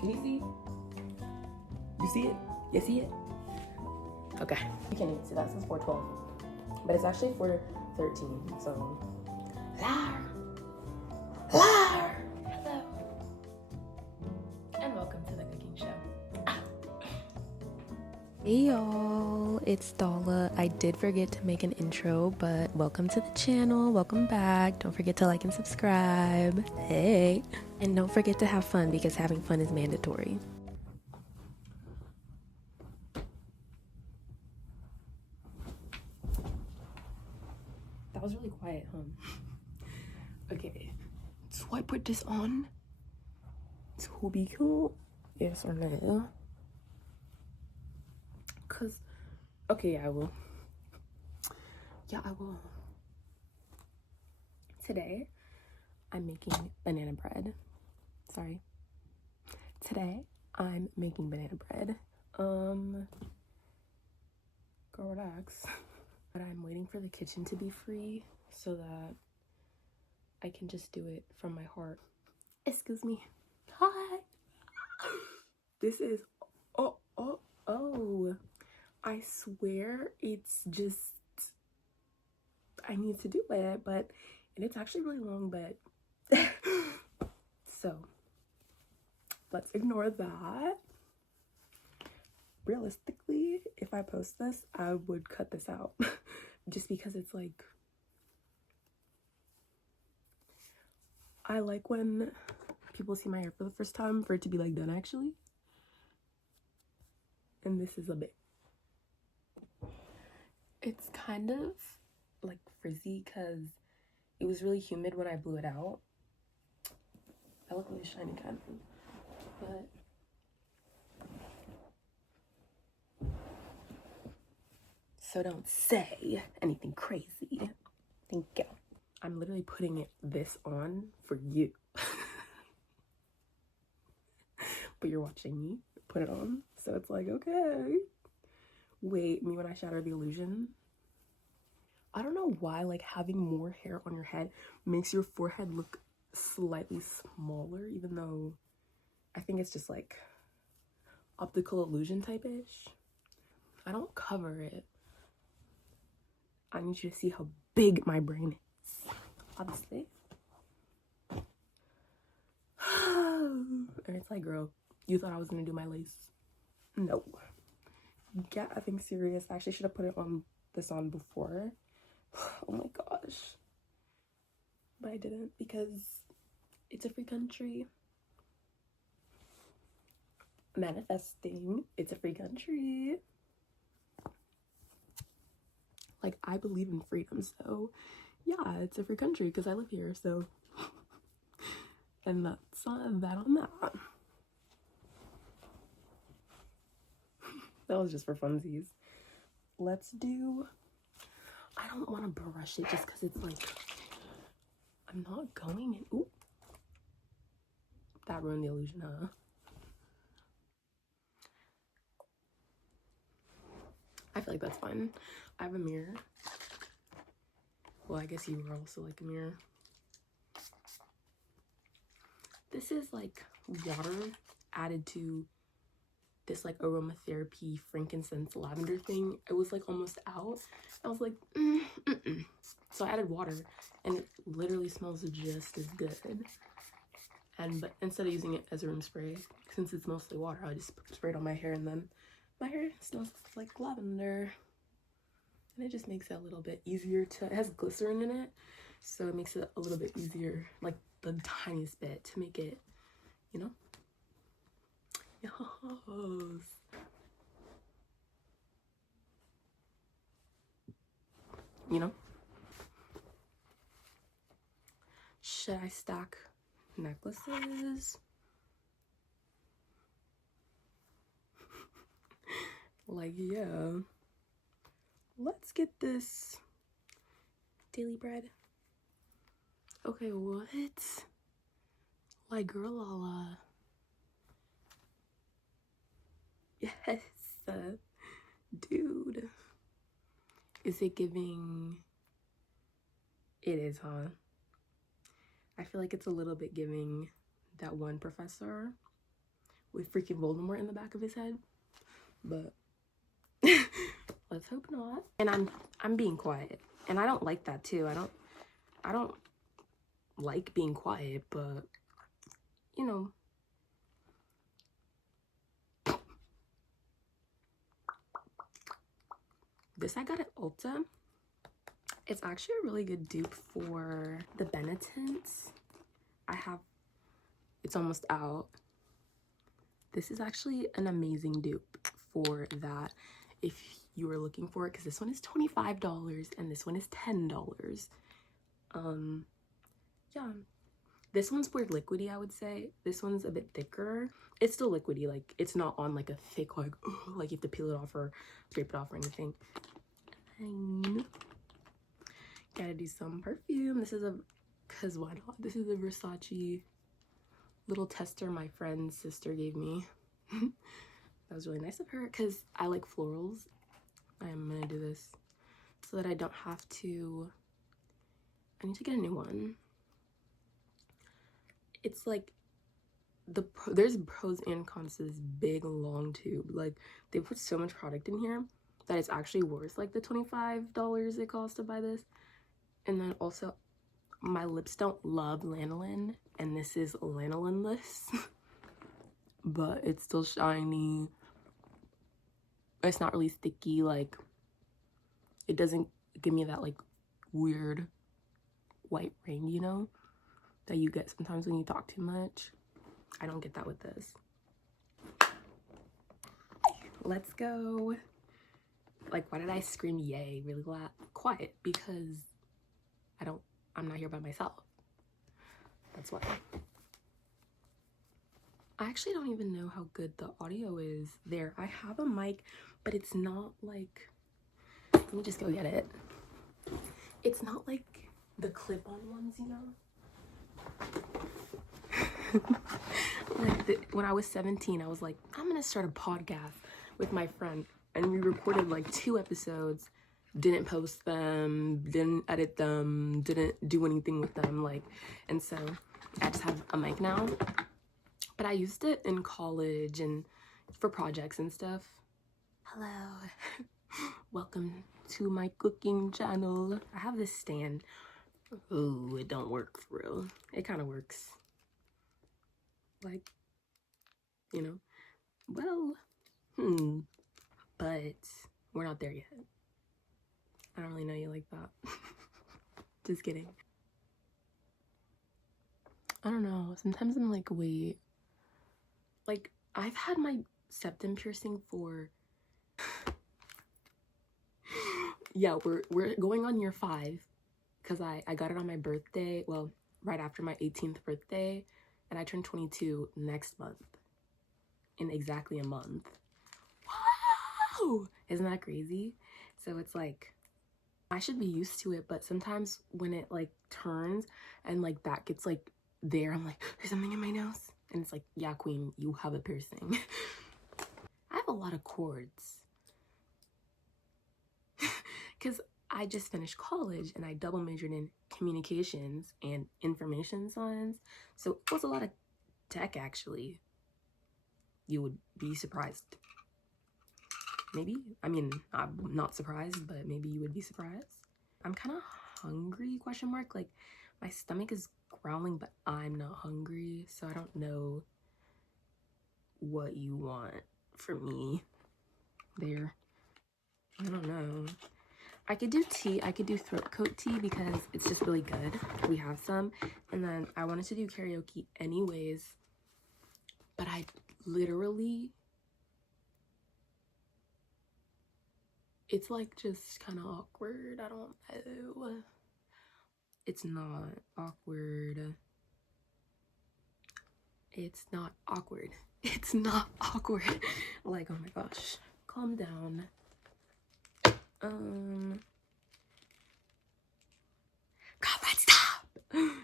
Can you see? You see it? You see it? Okay. You can't even see that. It says 412. But it's actually 413. So, Lar. Hello. And welcome to the cooking show. Hey y'all, it's Dala. I did forget to make an intro, but welcome to the channel. Welcome back. Don't forget to like and subscribe. Hey. And don't forget to have fun because having fun is mandatory. That was really quiet, huh? Okay. So I put this on to be cool. Yes or no? Cause okay, I will. Yeah, I will. Today I'm making banana bread. Sorry. Today I'm making banana bread. Girl, relax. But I'm waiting for the kitchen to be free so that I can just do it from my heart. Excuse me. Hi. This is oh. I swear it's just I need to do it, and it's actually really long, but so let's ignore that. Realistically, if I post this, I would cut this out just because it's like I like when people see my hair for the first time for it to be like done actually. And this is a bit, it's kind of like frizzy because it was really humid when I blew it out. I look really shiny kind of, but so don't say anything crazy. Thank you. I'm literally putting this on for you. But you're watching me put it on. So it's like, okay. Wait, me when I shatter the illusion. I don't know why like having more hair on your head makes your forehead look slightly smaller, even though I think it's just like optical illusion type-ish. I don't cover it. I need you to see how big my brain is, obviously. And it's like, girl, you thought I was gonna do my lace? No. Get effing serious. I actually should have put it on this before. Oh my gosh. But I didn't because it's a free country. Manifesting. It's a free country. Like, I believe in freedom, so yeah, it's a free country because I live here, so. And that's that on that. That was just for funsies. Let's do, I don't want to brush it just because it's like, I'm not going in. Ooh. That ruined the illusion, huh? I feel like that's fine. I have a mirror. Well, I guess you were also like a mirror. This is like water added to this like aromatherapy frankincense lavender thing. It was like almost out. I was like, So I added water and it literally smells just as good. But instead of using it as a room spray, since it's mostly water, I just spray it on my hair and then my hair smells like lavender. And it just makes it a little bit easier to, it has glycerin in it, so it makes it a little bit easier, like the tiniest bit, to make it, you know? Yes. You know? Should I stack necklaces? Like, yeah. Let's get this daily bread. Okay, what? Like, girl, Lala. Yes. Dude. Is it giving? It is, huh? I feel like it's a little bit giving that one professor with freaking Voldemort in the back of his head. But let's hope not. And I'm being quiet. And I don't like that too. I don't like being quiet, but you know. This I got at Ulta. It's actually a really good dupe for the Benetint's. It's almost out. This is actually an amazing dupe for that if you are looking for it, because this one is $25 and this one is $10. Yeah. This one's more liquidy, I would say. This one's a bit thicker. It's still liquidy, like it's not on like a thick like you have to peel it off or scrape it off or anything. And gotta do some perfume. This is a, cause why not? This is a Versace little tester my friend's sister gave me. That was really nice of her because I like florals. I am gonna do this so that I don't have to. I need to get a new one. It's like there's pros and cons to this big long tube. Like they put so much product in here that it's actually worth like the $25 it costs to buy this. And then also my lips don't love lanolin, and this is lanolinless. But it's still shiny. It's not really sticky, like it doesn't give me that like weird white ring, you know, that you get sometimes when you talk too much. I don't get that with this. Let's go. Like, why did I scream yay really loud? Quiet, because I'm not here by myself. That's why. I actually don't even know how good the audio is there. I have a mic, but it's not like, let me just go get it. It's not like the clip-on ones, you know? Like when I was 17, I was like, I'm gonna start a podcast with my friend. And we recorded like 2 episodes, didn't post them, didn't edit them, didn't do anything with them. Like, and so I just have a mic now. But I used it in college and for projects and stuff. Hello. Welcome to my cooking channel. I have this stand. Ooh, it don't work for real. It kind of works. Like, you know. Well, but we're not there yet. I don't really know you like that. Just kidding. I don't know. Sometimes I'm like, wait. Like, I've had my septum piercing for yeah, we're going on year 5 because I got it on my birthday, well, right after my 18th birthday, and I turned 22 next month, in exactly a month. Wow! Isn't that crazy? So it's like, I should be used to it, but sometimes when it like turns and like that gets like there, I'm like, there's something in my nose. And it's like, yeah, queen, you have a piercing. I have a lot of cords. Because I just finished college and I double majored in communications and information science. So it was a lot of tech, actually. You would be surprised. Maybe. I mean, I'm not surprised, but maybe you would be surprised. I'm kind of hungry, question mark. Like, my stomach is growling, but I'm not hungry. So I don't know what you want from me there. I don't know. I could do tea. I could do throat coat tea because it's just really good. We have some. And then I wanted to do karaoke anyways. But I literally... It's like just kind of awkward. I don't know. It's not awkward. It's not awkward. It's not awkward. Like, oh my gosh. Calm down. Comrade, stop!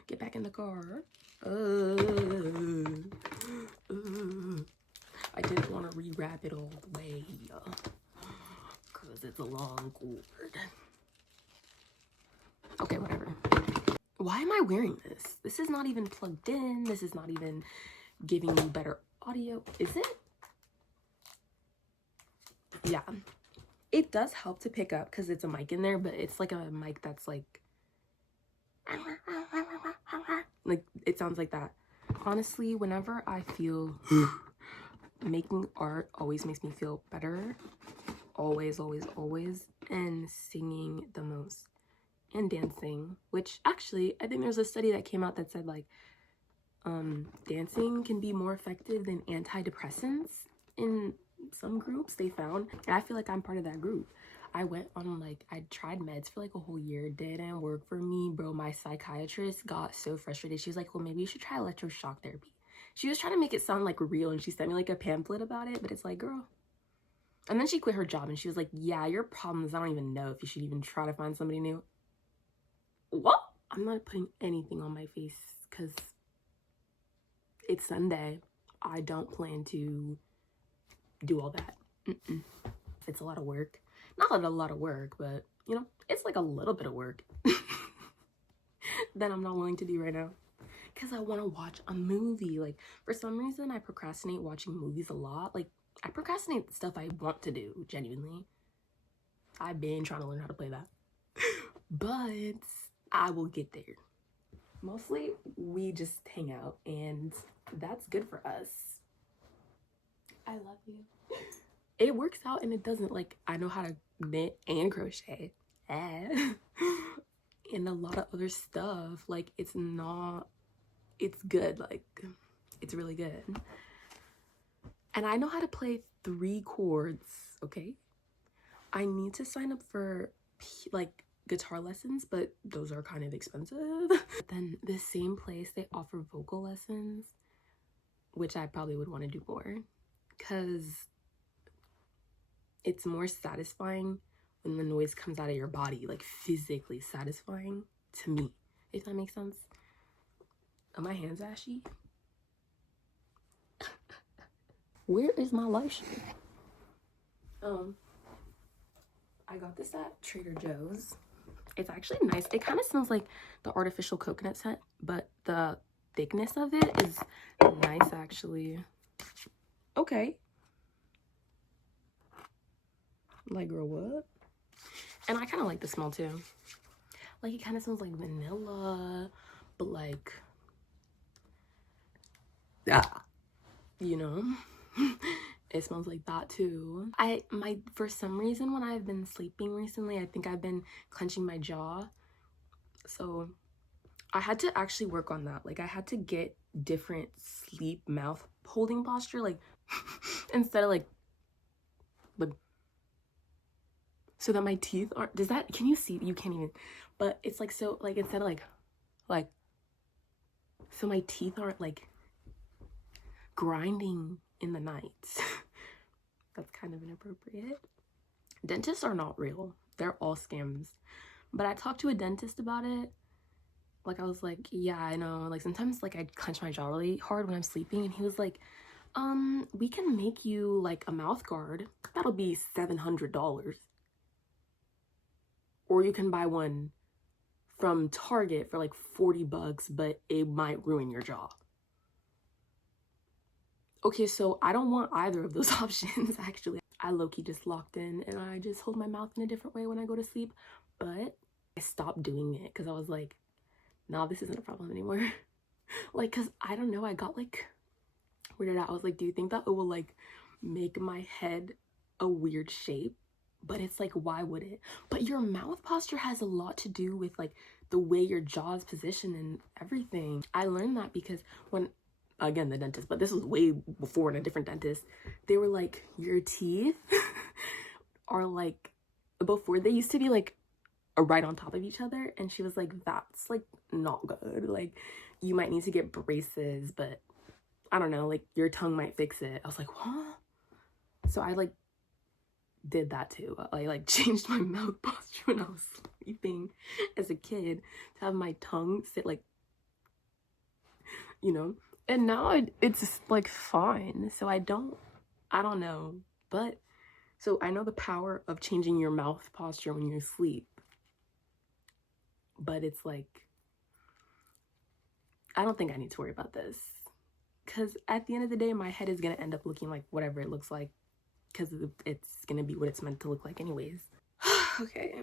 Get back in the car. I didn't want to rewrap it all the way because it's a long cord. Okay, whatever. Why am I wearing this? This is not even plugged in. This is not even giving you better audio. Is it? Yeah. It does help to pick up because it's a mic in there, but it's like a mic that's like it sounds like that. Honestly, whenever I feel making art always makes me feel better. Always, always, always. And singing the most. And dancing, which actually I think there's a study that came out that said like dancing can be more effective than antidepressants in some groups they found, and I feel like I'm part of that group. I went on like, I tried meds for like a whole year, didn't work for me, bro. My psychiatrist got so frustrated. She was like, well, maybe you should try electroshock therapy. She was trying to make it sound like real, and she sent me like a pamphlet about it, but it's like, girl. And then she quit her job and she was like, yeah, your problem is I don't even know if you should even try to find somebody new. What? I'm not putting anything on my face because it's Sunday. I don't plan to do all that. It's a lot of work. Not a lot of work, but you know, it's like a little bit of work that I'm not willing to do right now because I want to watch a movie. Like, for some reason, I procrastinate watching movies a lot. Like, I procrastinate stuff I want to do, genuinely. I've been trying to learn how to play that. But I will get there. Mostly, we just hang out, and that's good for us. I love you. It works out and it doesn't. Like, I know how to knit and crochet. And a lot of other stuff. Like, it's good. Like, it's really good. And I know how to play 3 chords, okay? I need to sign up for, like, guitar lessons, but those are kind of expensive. But then the same place, they offer vocal lessons, which I probably would want to do more because it's more satisfying when the noise comes out of your body, like physically satisfying to me, if that makes sense. Are my hands ashy? Where is my lotion? I got this at Trader Joe's. It's actually nice. It kind of smells like the artificial coconut scent, but the thickness of it is nice, actually. Okay. Like, girl, what? And I kind of like the smell, too. Like, it kind of smells like vanilla, but like, you know? It smells like that too. For some reason, when I've been sleeping recently, I think I've been clenching my jaw. So I had to actually work on that. Like, I had to get different sleep mouth holding posture, like instead of like so that my teeth aren't, can you see? You can't even, but it's like, so like instead of like so my teeth aren't like grinding in the night. That's kind of inappropriate. Dentists are not real. They're all scams. But I talked to a dentist about it. Like, I was like, yeah, I know. Like, sometimes like I clench my jaw really hard when I'm sleeping, and he was like, we can make you like a mouth guard. That'll be $700. Or you can buy one from Target for like $40, but it might ruin your jaw. Okay, so I don't want either of those options, actually. I low-key just locked in and I just hold my mouth in a different way when I go to sleep, but I stopped doing it because I was like, nah, this isn't a problem anymore. Like, because I don't know, I got like weirded out. I was like, do you think that it will like make my head a weird shape? But it's like, why would it? But your mouth posture has a lot to do with like the way your jaw is positioned and everything. I learned that because when, again, the dentist, but this was way before in a different dentist, they were like, your teeth are like, before they used to be like right on top of each other, and she was like, that's like not good. Like, you might need to get braces, but I don't know, like your tongue might fix it. I was like, what? So I like did that too. I like changed my mouth posture when I was sleeping as a kid to have my tongue sit like, you know, and now it's just like fine. So I don't know, but so I know the power of changing your mouth posture when you sleep, but it's like, I don't think I need to worry about this. because at the end of the day, my head is gonna end up looking like whatever it looks like, because it's gonna be what it's meant to look like anyways. Okay,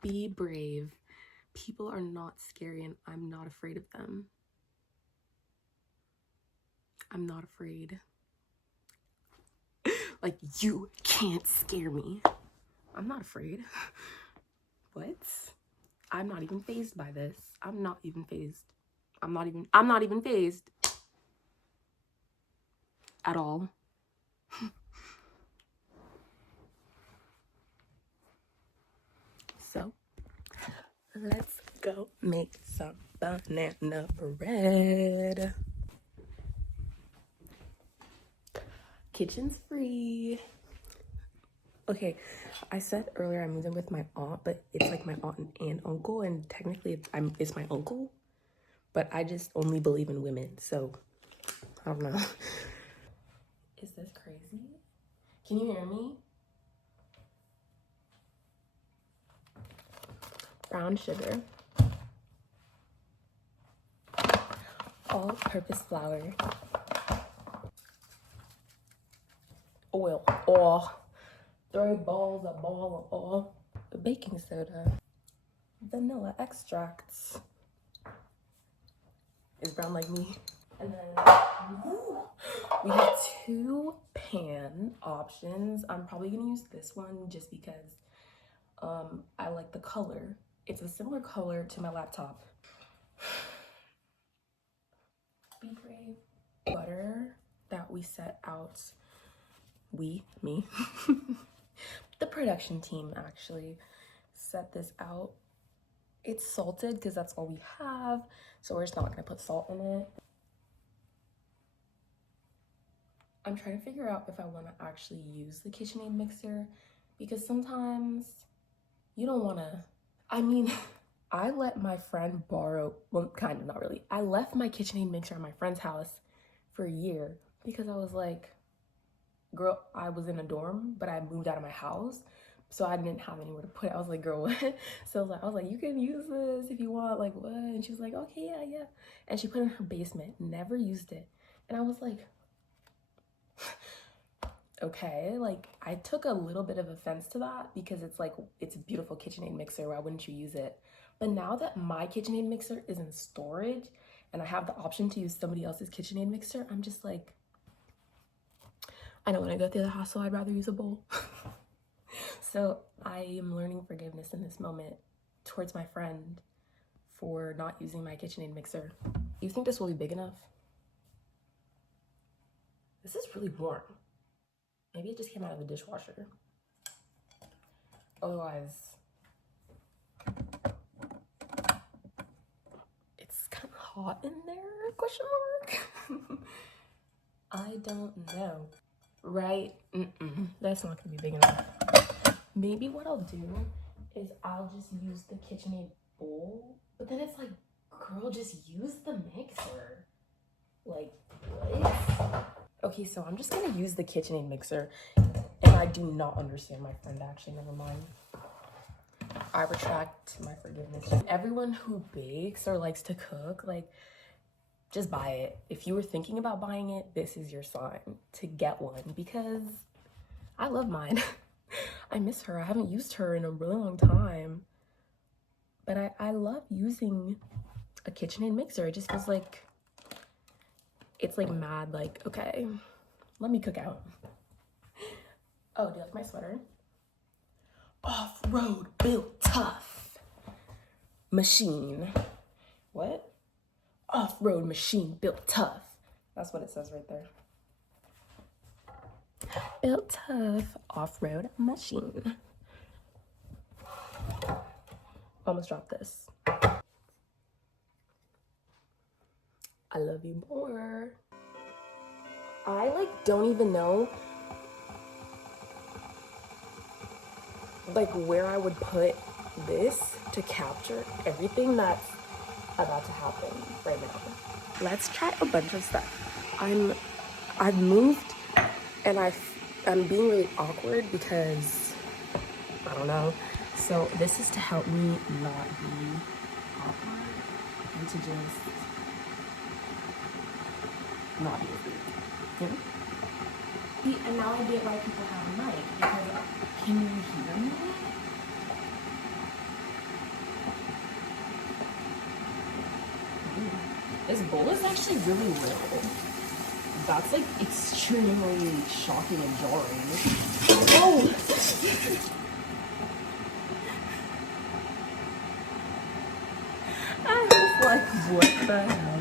be brave. People are not scary, and I'm not afraid of them. I'm not afraid. Like, you can't scare me. I'm not afraid. What? I'm not even fazed by this. I'm not even fazed. I'm not even fazed at all. So, let's go make some banana bread. Kitchen's free. Okay, I said earlier I moved in with my aunt, but it's like my aunt and uncle, and technically it's my uncle, but I just only believe in women, so I don't know. Is this crazy? Can you hear me? Brown sugar, all-purpose flour, oil, throw balls, a ball of oil, baking soda, vanilla extracts. Is brown like me? And then we have 2 pan options. I'm probably gonna use this one just because I like the color. It's a similar color to my laptop. Be brave. Butter that we set out, me, the production team actually set this out. It's salted because that's all we have, so we're just not gonna put salt in it. I'm trying to figure out if I want to actually use the KitchenAid mixer, because sometimes you don't want to. I mean, I let my friend borrow, well, kind of, not really. I left my KitchenAid mixer at my friend's house for a year because I was like, girl, I was in a dorm, but I moved out of my house, so I didn't have anywhere to put it. I was like, girl, what? So I was like, you can use this if you want, like, what? And she was like, okay, yeah. And she put it in her basement, never used it. And I was like, okay, like, I took a little bit of offense to that because it's like, it's a beautiful KitchenAid mixer, why wouldn't you use it? But now that my KitchenAid mixer is in storage and I have the option to use somebody else's KitchenAid mixer, I'm just like, I don't want to go through the hassle, I'd rather use a bowl. So I am learning forgiveness in this moment towards my friend for not using my KitchenAid mixer. Do you think this will be big enough? This is really warm. Maybe it just came out of the dishwasher. Otherwise, it's kind of hot in there, question mark? I don't know. Right? That's not gonna be big enough. Maybe what I'll do is I'll just use the KitchenAid bowl, but then it's like, girl, just use the mixer. Like, what? Okay, so I'm just gonna use the KitchenAid mixer, and I do not understand my friend, actually, never mind. I retract my forgiveness. Everyone who bakes or likes to cook, like, just buy it. If you were thinking about buying it, this is your sign to get one, because I love mine. I miss her. I haven't used her in a really long time, but I love using a KitchenAid mixer. It just feels like, it's like mad, like, okay, let me cook out. Oh, do you like my sweater? Off-road built tough machine. What? Off-road machine built tough. That's what it says right there. Built tough off-road machine. Almost dropped this. I love you more. I like don't even know like where I would put this to capture everything that's about to happen right now. Let's try a bunch of stuff. I've moved and I'm being really awkward because I don't know. So this is to help me not be awkward and to just not be a freak. You know? See, and now I get why people have a mic, because can you hear me? This bowl is actually really little. That's like extremely shocking and jarring. Oh! I was like, what the hell?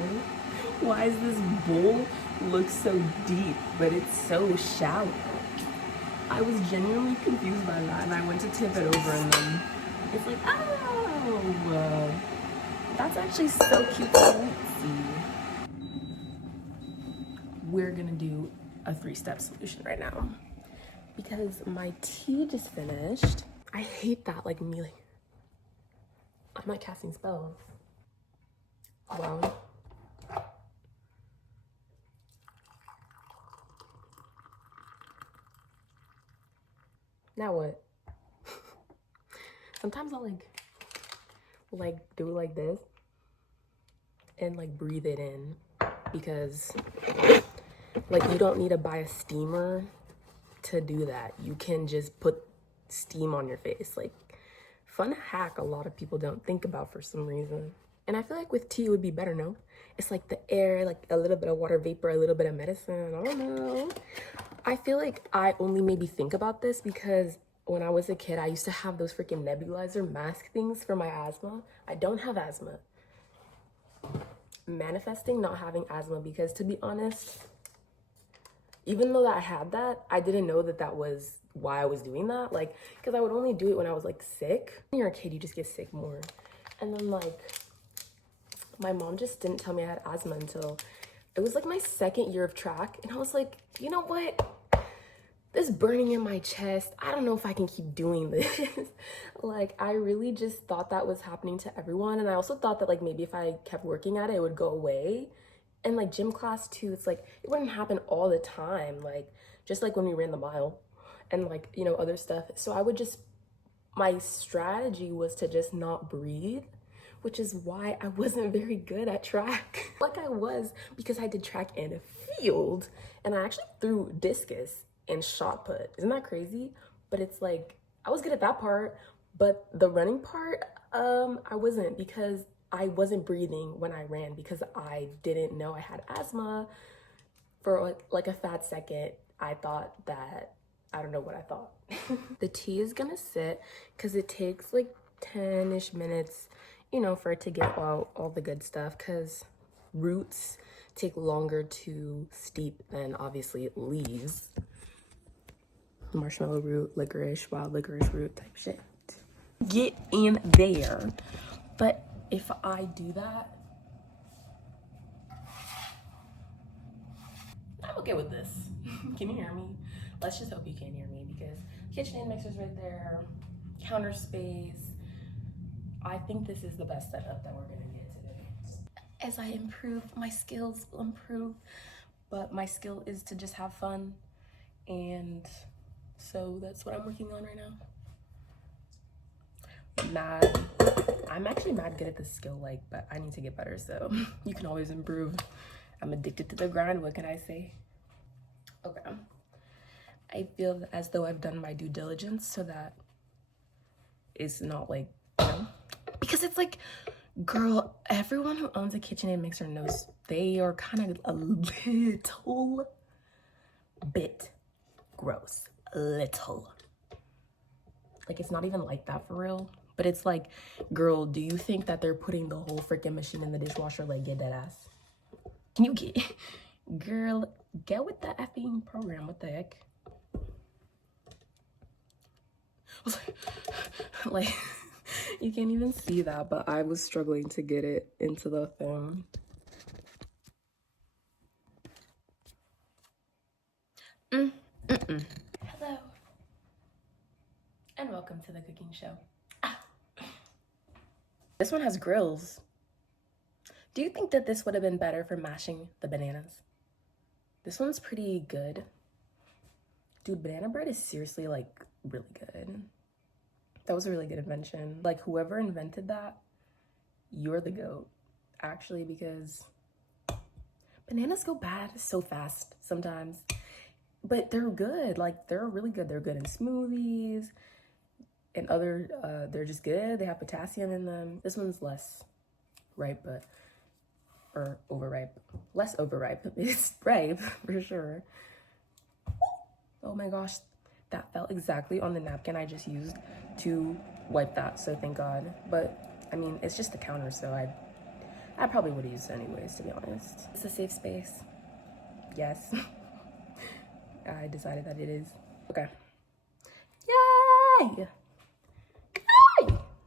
Why does this bowl look so deep, but it's so shallow? I was genuinely confused by that, and I went to tip it over, and then it's like, oh, that's actually so cute. We're gonna do a 3-step solution right now because my tea just finished. I hate that, like me, like, I'm not casting spells. Well, now what? Sometimes I'll like do it like this and like breathe it in, because like you don't need to buy a steamer to do that. You can just put steam on your face. Like, fun hack a lot of people don't think about for some reason. And I feel like with tea it would be better, no? It's like the air, like a little bit of water vapor, a little bit of medicine. I don't know. I feel like I only maybe think about this because when I was a kid, I used to have those freaking nebulizer mask things for my asthma. I don't have asthma. Manifesting not having asthma, because to be honest, even though that I had that, I didn't know that that was why I was doing that. Like, because I would only do it when I was like sick. When you're a kid, you just get sick more. And then like, my mom just didn't tell me I had asthma until it was like my 2nd year of track. And I was like, you know what? This burning in my chest, I don't know if I can keep doing this. Like, I really just thought that was happening to everyone. And I also thought that like maybe if I kept working at it, it would go away. And like gym class too, it's like it wouldn't happen all the time, like just like when we ran the mile and like, you know, other stuff. So I would just, my strategy was to just not breathe, which is why I wasn't very good at track. Like I was, because I did track and field, and I actually threw discus and shot put. Isn't that crazy? But it's like I was good at that part, but the running part, I wasn't, because I wasn't breathing when I ran, because I didn't know I had asthma. For like a fat second, I thought that, I don't know what I thought. The tea is gonna sit because it takes like 10-ish minutes, you know, for it to get all the good stuff, because roots take longer to steep than obviously leaves. Marshmallow root, licorice, wild licorice root type shit. Get in there. But if I do that, I'm okay with this. Can you hear me? Let's just hope you can hear me, because KitchenAid mixer's right there, counter space. I think this is the best setup that we're gonna get today. As I improve, my skills will improve, but my skill is to just have fun, and so that's what I'm working on right now. I'm actually mad good at this skill, like, but I need to get better, so you can always improve. I'm addicted to the grind, what can I say? Okay. I feel as though I've done my due diligence, so that it's not like, you know, because it's like, girl, everyone who owns a KitchenAid mixer knows they are kind of a little bit gross. A little. Like, it's not even like that for real. But it's like, girl, do you think that they're putting the whole freaking machine in the dishwasher? Like, get that ass. Can you get, girl, get with the effing program. What the heck? Like, you can't even see that, but I was struggling to get it into the thing. Hello, and welcome to the cooking show. This one has grills. Do you think that this would have been better for mashing the bananas? This one's pretty good. Dude, banana bread is seriously like really good. That was a really good invention. Like, whoever invented that, you're the GOAT, actually, because Bananas go bad so fast sometimes, but they're good. Like, they're really good. They're good in smoothies and other, they're just good. They have potassium in them. This one's less ripe, but, or overripe. Less overripe. It's ripe for sure. Oh my gosh, that fell exactly on the napkin I just used to wipe that, so thank God. But I mean, it's just the counter, so I probably would have used it anyways, to be honest. It's a safe space. Yes. I decided that it is. Okay. Yay! Yay!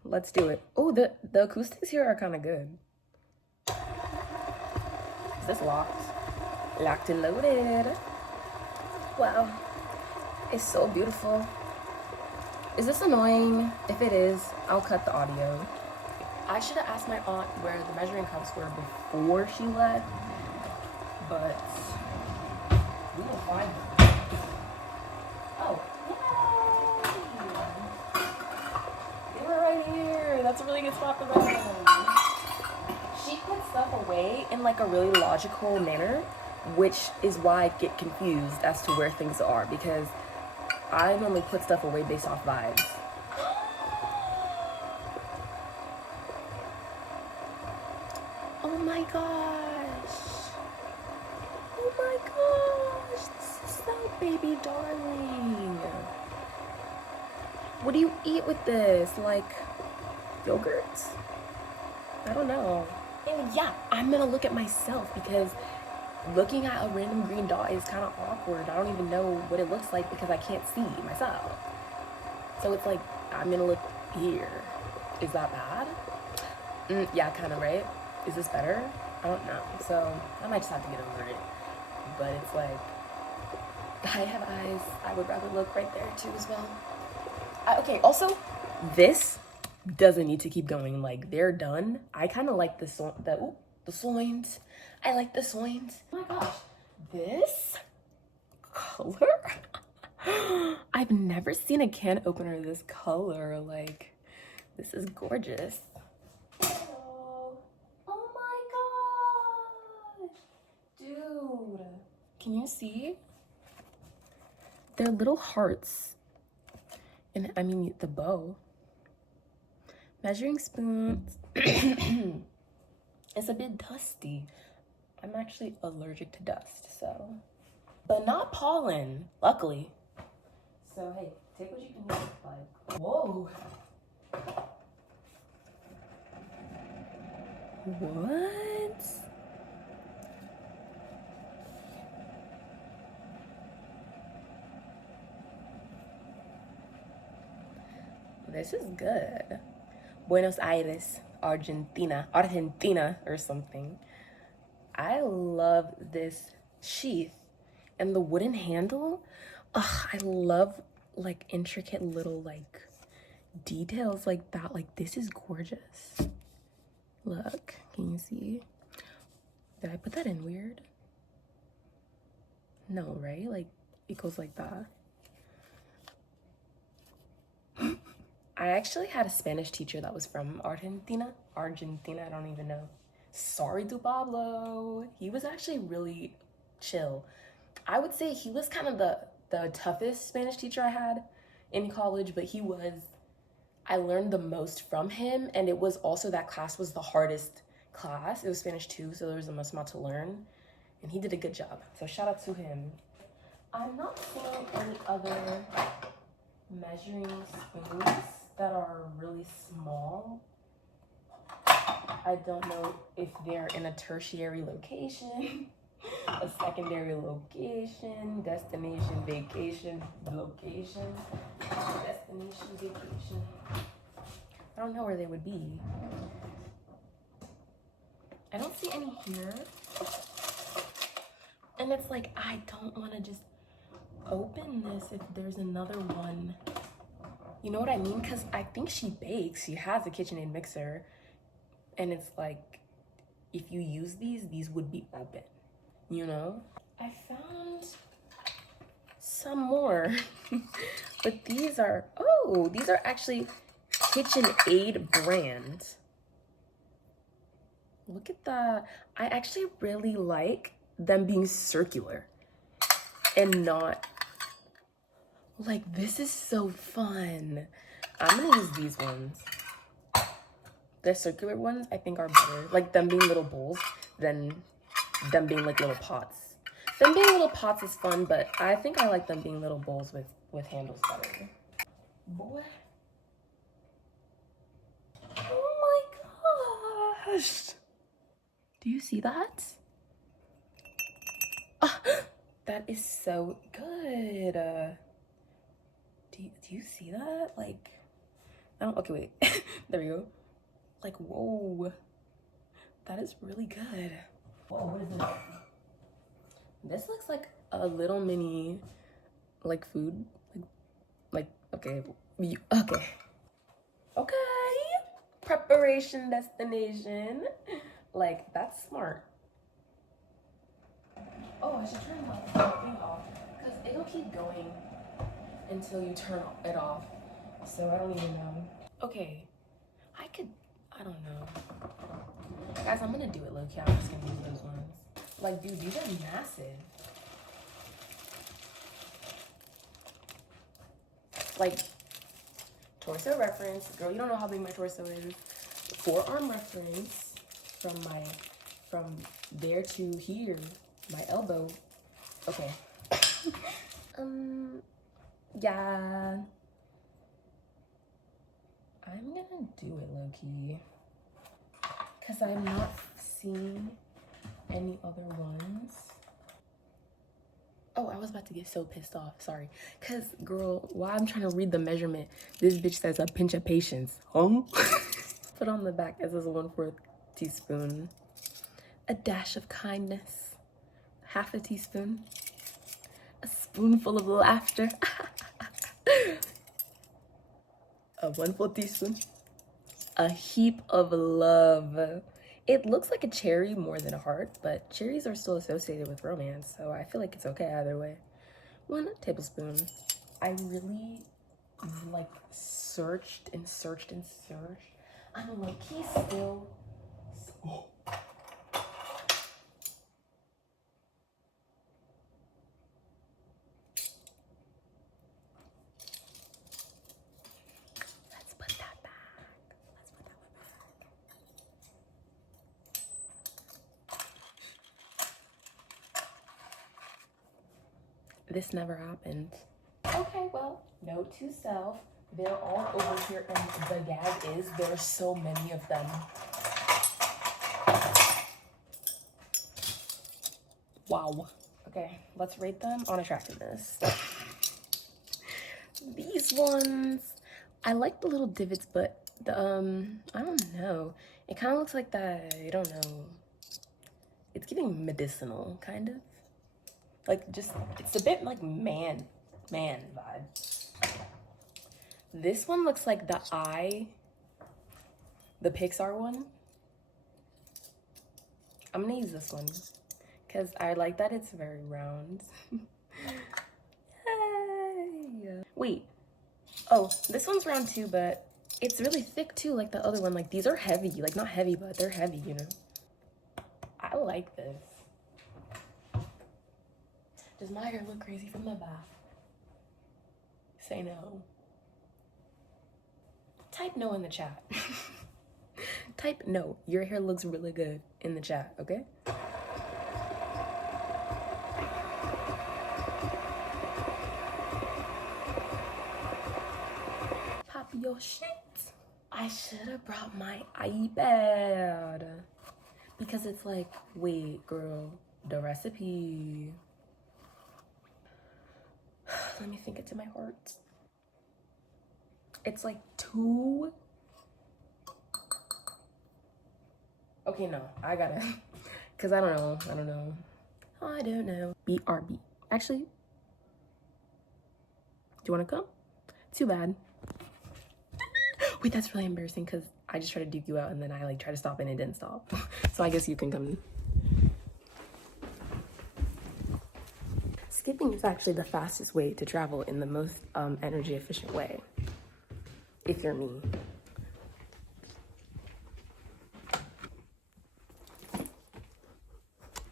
Let's do it. Oh, the acoustics here are kind of good. Is this locked? Locked and loaded. Wow. It's so beautiful. Is this annoying? If it is, I'll cut the audio. I should have asked my aunt where the measuring cups were before she left, but we will find them. Oh, yay! They were right here. That's a really good spot for them. She put stuff away in like a really logical manner, which is why I get confused as to where things are, because I normally put stuff away based off vibes. Oh my gosh. Oh my gosh. This is so baby darling. What do you eat with this? Like yogurt? I don't know. And yeah, I'm gonna look at myself because looking at a random green dot is kind of awkward. I don't even know what it looks like because I can't see myself. So it's like, I'm gonna look here. Is that bad? Yeah, kind of, right? Is this better? I don't know. So I might just have to get over it. But it's like, I have eyes. I would rather look right there too as well. Okay, also, this doesn't need to keep going. Like, they're done. I kind of like the soins. I like the soins. Oh my gosh, this color? I've never seen a can opener this color. Like, this is gorgeous. Oh my gosh, dude. Can you see? They're little hearts. And I mean, the bow. Measuring spoons. It's a bit dusty. I'm actually allergic to dust, so. But not pollen, luckily. So, hey, take what you can use. Like, whoa. What? This is good. Buenos Aires, Argentina or something. I love this sheath and the wooden handle. Ugh, I love like intricate little like details like that. Like, this is gorgeous. Look, can you see? Did I put that in weird? No, right? Like, it goes like that. I actually had a Spanish teacher that was from Argentina, I don't even know. Sorry to Pablo. He was actually really chill. I would say he was kind of the toughest Spanish teacher I had in college, but I learned the most from him, and it was also that class was the hardest class. It was Spanish 2, so there was the most amount to learn, and he did a good job. So shout out to him. I'm not seeing any other measuring spoons that are really small. I don't know if they're in a tertiary location, a secondary location, destination, vacation, location, destination, vacation. I don't know where they would be. I don't see any here. And it's like, I don't want to just open this if there's another one. You know what I mean? Because I think she bakes. She has a KitchenAid mixer. And it's like, if you use these would be open, you know? I found some more. But these are actually KitchenAid brand. Look at that. I actually really like them being circular and not like, this is so fun. I'm gonna use these ones. The circular ones I think are better, like them being little bowls than them being like little pots. Them being little pots is fun, but I think I like them being little bowls with handles better. Boy. Oh my gosh. Do you see that? That is so good. Do you see that? Like, I don't, okay, wait. There we go. Like, whoa. That is really good. Whoa, what is this? This looks like a little mini, like, food. Like, okay. Okay. Okay. Preparation destination. Like, that's smart. Oh, I should turn the thing off because it'll keep going until you turn it off. So I don't even know. Okay, I don't know. Guys, I'm gonna do it low-key. I'm just gonna use those ones. Like, dude, these are massive. Like, torso reference. Girl, you don't know how big my torso is. Forearm reference from there to here. My elbow. Okay. Yeah. I'm gonna do it low-key. Because I'm not seeing any other ones. Oh, I was about to get so pissed off. Sorry. Because, girl, while I'm trying to read the measurement, this bitch says a pinch of patience. Put on the back, it says 1/4 teaspoon. A dash of kindness. Half a teaspoon. A spoonful of laughter. A 1/4 teaspoon. A heap of love. It looks like a cherry more than a heart, but cherries are still associated with romance, so I feel like it's okay either way. 1 tablespoon. I really like searched and searched and searched. I'm low-key still. Oh. Let's put that back. Let's put that one back. This never happened. Okay, well, note to self. They're all over here, and the gag is there are so many of them. Wow. Okay, let's rate them on attractiveness. These ones, I like the little divots, but the I don't know. It kind of looks like that. I don't know. It's giving medicinal, kind of. Like, just, it's a bit like man vibe. This one looks like the eye, the Pixar one. I'm gonna use this one because I like that it's very round. Hey. Wait, oh, this one's round too, but it's really thick too, like the other one. Like, these are heavy, like not heavy, but they're heavy, you know. I like this. Does my hair look crazy from the back? Say no. Type no in the chat. Type no. Your hair looks really good in the chat, okay? Pop your shit. I should have brought my iPad. Because it's like, wait, girl, the recipe. Let me think it to my heart. It's like 2. Okay, no, I gotta, cause I don't know. BRB. Actually, do you wanna come? Too bad. Wait, that's really embarrassing because I just tried to duke you out and then I like tried to stop and it didn't stop. So I guess you can come. Skipping is actually the fastest way to travel in the most energy efficient way. If you're me.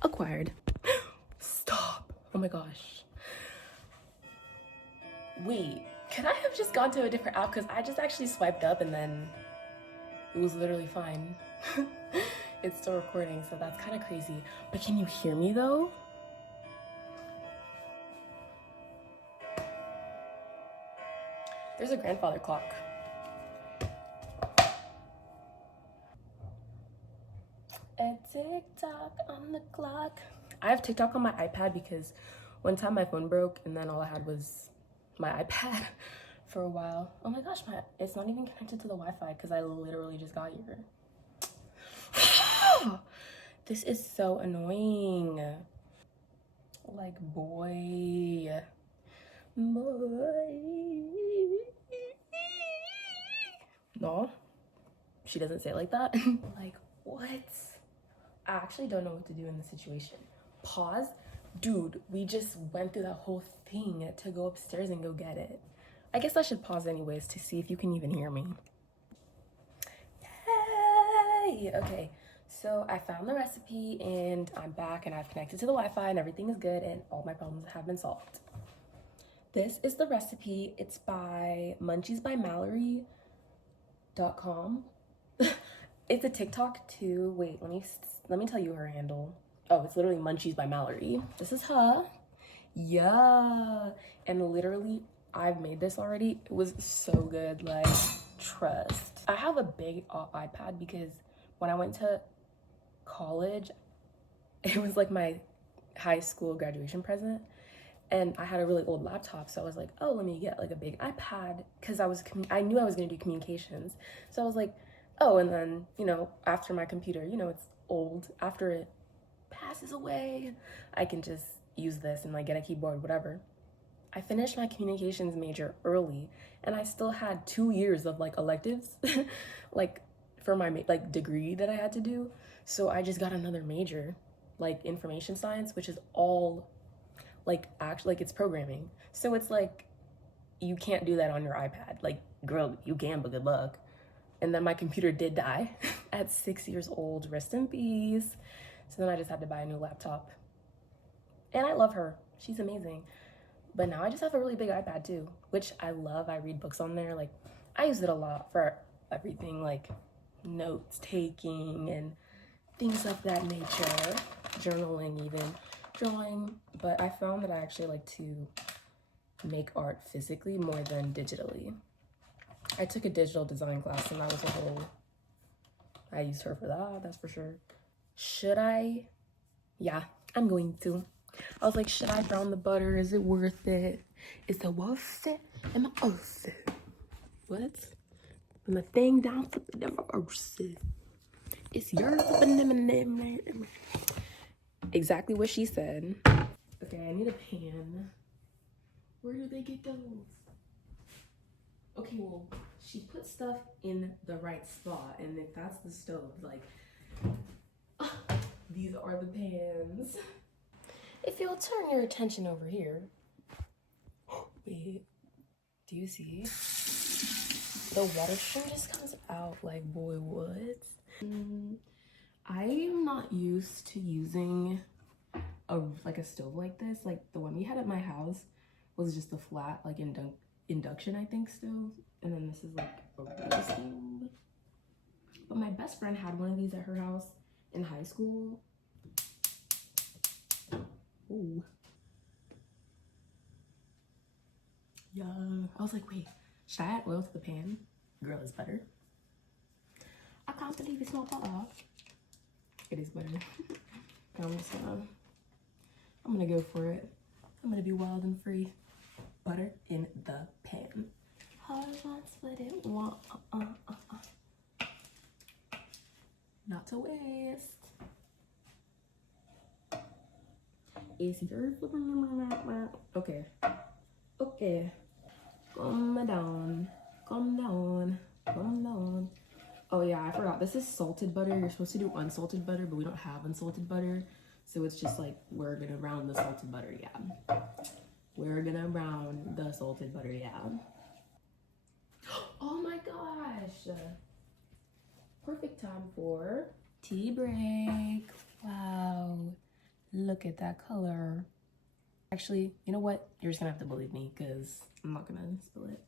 Acquired. Oh my gosh. Wait, could I have just gone to a different app? Because I just actually swiped up and then it was literally fine. It's still recording, so that's kind of crazy. But can you hear me though? There's a grandfather clock. A TikTok on the clock. I have TikTok on my iPad because one time my phone broke and then all I had was my iPad for a while. Oh my gosh, it's not even connected to the Wi-Fi because I literally just got here. This is so annoying. Like, boy. No, she doesn't say it like that. Like, what? I actually don't know what to do in this situation. Pause. Dude, we just went through that whole thing to go upstairs and go get it. I guess I should pause anyways to see if you can even hear me. Yay! Okay, so I found the recipe and I'm back and I've connected to the Wi-Fi and everything is good and all my problems have been solved. This is the recipe. It's by munchiesbymallory.com. It's a TikTok too. Wait, let me tell you her handle. Oh, it's literally Munchies by Mallory. This is her. Yeah. And literally, I've made this already. It was so good. Like, trust. I have a big iPad because when I went to college, it was like my high school graduation present. And I had a really old laptop, so I was like, oh, let me get like a big iPad because I knew I was gonna do communications. So I was like, oh, and then, you know, after my computer, you know, it's old, after it passes away, I can just use this and like get a keyboard, whatever. I finished my communications major early and I still had 2 years of like electives, like for my like degree that I had to do. So I just got another major, like information science, which is all like actually like it's programming. So it's like you can't do that on your iPad. Like, girl, you can, but good luck. And then my computer did die at 6 years old. Rest in peace. So then I just had to buy a new laptop. And I love her. She's amazing. But now I just have a really big iPad too, which I love. I read books on there. Like, I use it a lot for everything, like notes taking and things of that nature. Journaling even. Drawing. But I found that I actually like to make art physically more than digitally. I took a digital design class and that was I used her for that, that's for sure. Should I? Yeah, I'm going to. I was like, should I brown the butter? Is it worth it? Is it worth it? Am I worth it? What? I'm a thing down for the diversity. It's yours. Exactly what she said. Okay, I need a pan. Where do they get those? Okay, well, she put stuff in the right spot, and if that's the stove, like, these are the pans. If you'll turn your attention over here, wait, do you see? The water stream just comes out, like, boy, what? I am not used to using a stove like this. Like, the one we had at my house was just a flat, like, induction, I think, stove. And then this is like a real stove. But my best friend had one of these at her house in high school. Ooh. Yeah. I was like, wait, should I add oil to the pan? Girl, it's butter. I can't believe it's not butter. It is butter. I'm gonna go for it. I'm gonna be wild and free. Butter in the pan. Heart wants what it want. Not to waste. Is your okay. Okay. Calm down. Calm down. Calm down. Oh yeah, I forgot. This is salted butter. You're supposed to do unsalted butter, but we don't have unsalted butter. So it's just like, we're gonna brown the salted butter, yeah. We're gonna brown the salted butter, yeah. Oh my gosh. Perfect time for tea break. Wow. Look at that color. Actually, you know what? You're just gonna have to believe me because I'm not gonna spill it.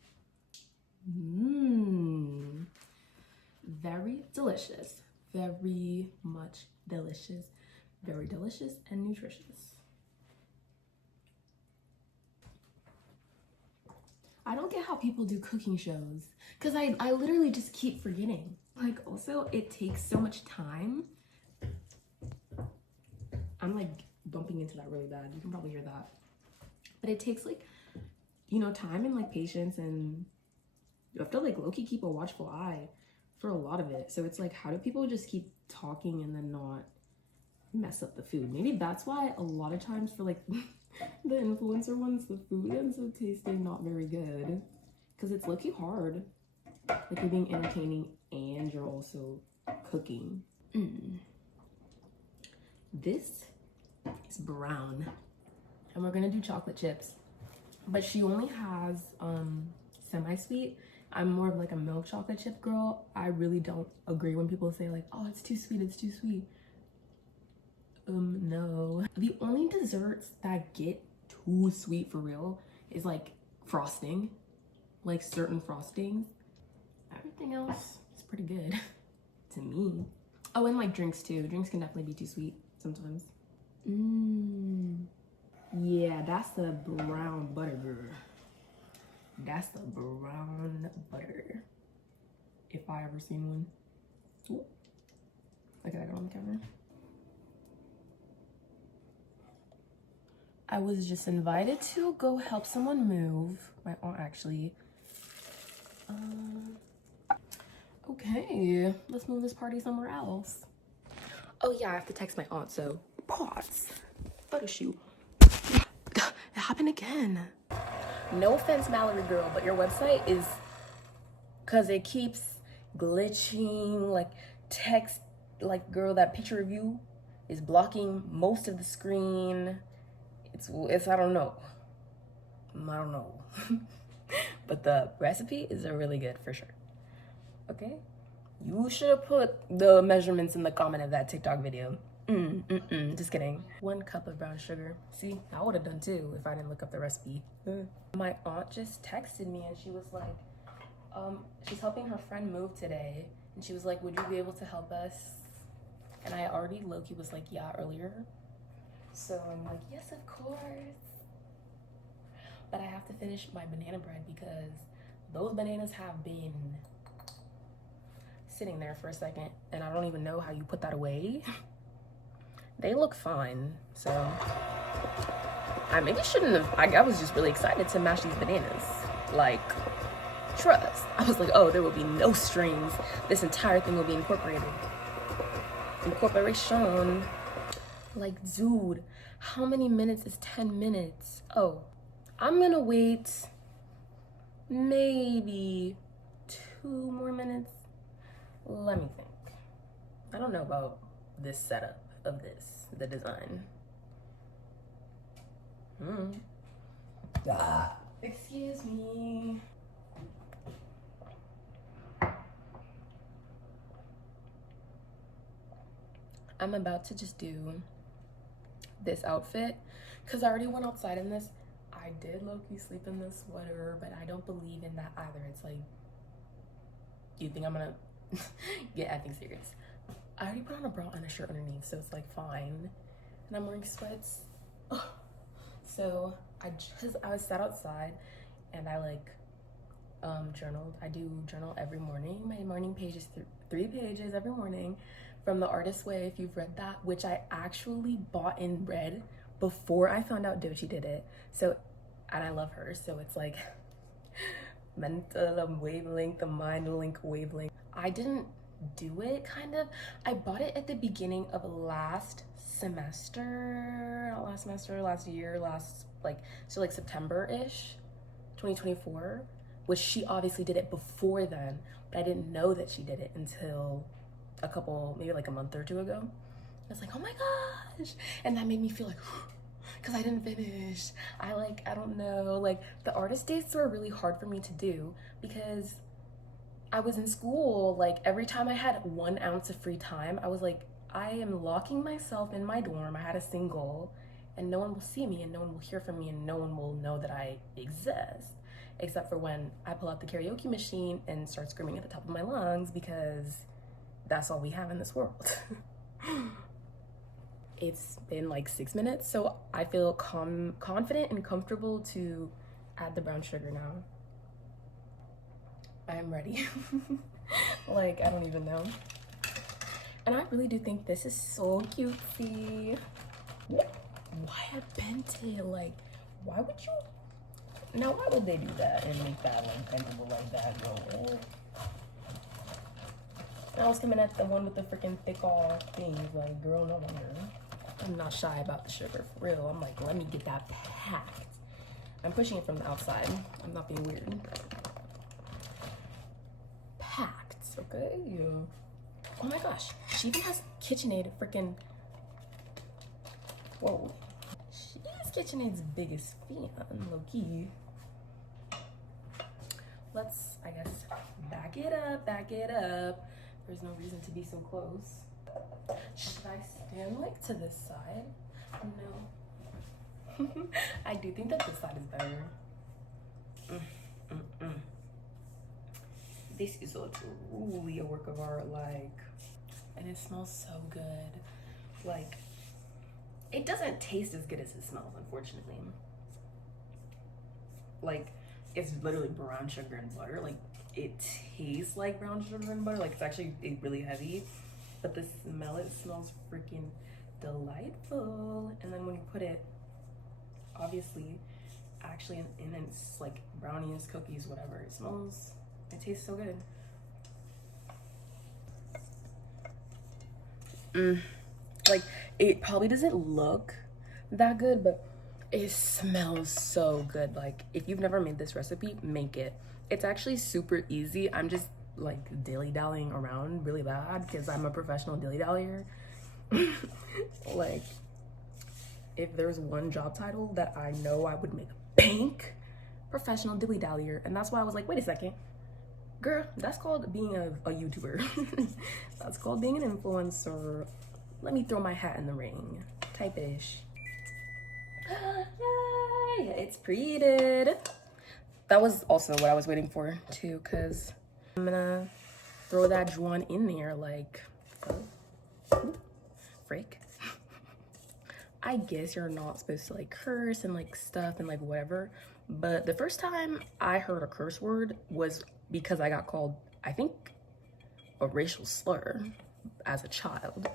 Very delicious. Very much delicious. Very delicious and nutritious. I don't get how people do cooking shows because I literally just keep forgetting. Like, also, it takes so much time. I'm like bumping into that really bad. You can probably hear that. But it takes like, you know, time and like patience, and you have to like low-key keep a watchful eye for a lot of it. So it's like, how do people just keep talking and then not mess up the food? Maybe that's why a lot of times for like the influencer ones, the food ends up tasting not very good because it's low-key hard. Like, you're being entertaining and you're also cooking. This is brown, and we're gonna do chocolate chips, but she only has semi-sweet. I'm more of like a milk chocolate chip girl. I really don't agree when people say like, oh, it's too sweet, it's too sweet. No. The only desserts that get too sweet for real is like frosting, like certain frostings. Everything else is pretty good to me. Oh, and like drinks too. Drinks can definitely be too sweet sometimes. Yeah, that's the brown butter, girl. That's the brown butter. If I ever seen one. Ooh. Look at that on the camera. I was just invited to go help someone move. My aunt actually. Okay, let's move this party somewhere else. Oh yeah, I have to text my aunt, so pause. Photo shoot. It happened again. No offense, Mallory girl, but your website is, cause it keeps glitching, like text, like girl, that picture of you is blocking most of the screen. It's I don't know. But the recipe is really good for sure. Okay? You should have put the measurements in the comment of that TikTok video. Just kidding. 1 cup of brown sugar. See, I would have done too if I didn't look up the recipe. My aunt just texted me and she was like, she's helping her friend move today. And she was like, would you be able to help us? And I already low-key was like, yeah, earlier. So I'm like, yes, of course. But I have to finish my banana bread because those bananas have been sitting there for a second and I don't even know how you put that away. They look fine, so I maybe shouldn't have. I was just really excited to mash these bananas. Like, trust. I was like, oh, there will be no strings. This entire thing will be incorporated. Incorporation. Like, dude, how many minutes is 10 minutes? Oh, I'm gonna wait maybe 2 more minutes. Let me think. I don't know about this setup of this, the design. Excuse me. I'm about to just do this outfit because I already went outside in this. I did low-key sleep in this sweater, but I don't believe in that either. It's like, you think I'm gonna get effing serious? I already put on a bra and a shirt underneath, so it's like fine. And I'm wearing sweats. So I was sat outside and I like journaled. I do journal every morning. My morning page is 3 pages every morning from The Artist's Way, if you've read that, which I actually bought and read before I found out Doechii did it. So, and I love her, so it's like mental wavelength, the mind link wavelength. I didn't do it, kind of. I bought it at the beginning of last year, so like September-ish, 2024, which she obviously did it before then, but I didn't know that she did it until maybe like a month or 2 ago. I was like, oh my gosh, and that made me feel like, because I didn't finish. I don't know, like the artist dates were really hard for me to do because I was in school. Like every time I had 1 ounce of free time, I was like, I am locking myself in my dorm. I had a single and no one will see me and no one will hear from me and no one will know that I exist, except for when I pull out the karaoke machine and start screaming at the top of my lungs, because that's all we have in this world. It's been like 6 minutes, so I feel confident and comfortable to add the brown sugar now. I am ready. Like, I don't even know. And I really do think this is so cutesy. Why a bente? Like, why would you? Now, why would they do that and make that like bendable like that? Girl? I was coming at the one with the freaking thick all things. Like, girl, no wonder. I'm not shy about the sugar, for real. I'm like, let me get that packed. I'm pushing it from the outside. I'm not being weird. Packed, okay? Oh my gosh, she even has KitchenAid freaking. Whoa. She's KitchenAid's biggest fan, low key. Let's, I guess, back it up, back it up. There's no reason to be so close. Should I stand like to this side? No. I do think that this side is better. This is truly a work of art, like, and it smells so good. Like, it doesn't taste as good as it smells, unfortunately. Like, it's literally brown sugar and butter. Like, it tastes like brown sugar and butter. Like, it's actually really heavy, but the smell, it smells freaking delightful. And then when you put it, obviously, actually in it's like brownies, cookies, whatever, it smells, it tastes so good. Like, it probably doesn't look that good, but it smells so good. Like, if you've never made this recipe, make it. It's actually super easy. I'm just like dilly-dallying around really bad because I'm a professional dilly-dallyer. Like, if there's one job title that I know I would make bank, professional dilly-dallyer. And that's why I was like, wait a second, girl, that's called being a YouTuber. That's called being an influencer. Let me throw my hat in the ring type-ish. Yay, it's preheated. That was also what I was waiting for too, because I'm gonna throw that Juan in there like, frick. I guess you're not supposed to like curse and like stuff and like whatever, but the first time I heard a curse word was because I got called, I think, a racial slur as a child.